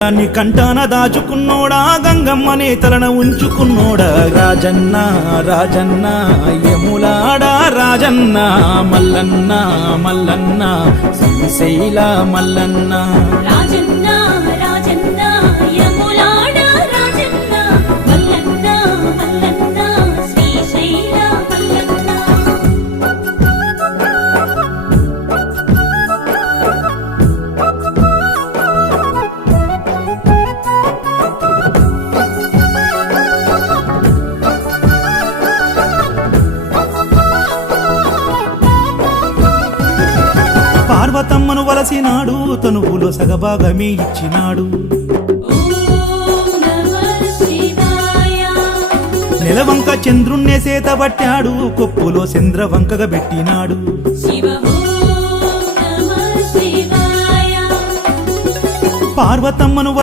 దాన్ని కంటాన దాచుకున్నోడా గంగమ్మనే తలన ఉంచుకున్నోడా రాజన్న రాజన్న యములాడా రాజన్న మల్లన్న మల్లన్న శ్రీశైల మల్లన్న రాజన్న రాజన్న యములాడా రాజన్న మల్లన్న మల్లన్న శ్రీశైల మల్లన్న పార్వతమ్మను వలసినాడు తనువులో సగభాగమే ఇచ్చినాడు ఓం నమః శివాయ నెలవంక చంద్రుణ్ణే సేతబట్టాడు కొప్పులో చంద్రవంకగా పెట్టినాడు శివ ఓం నమః శివాయ పార్వతమ్మను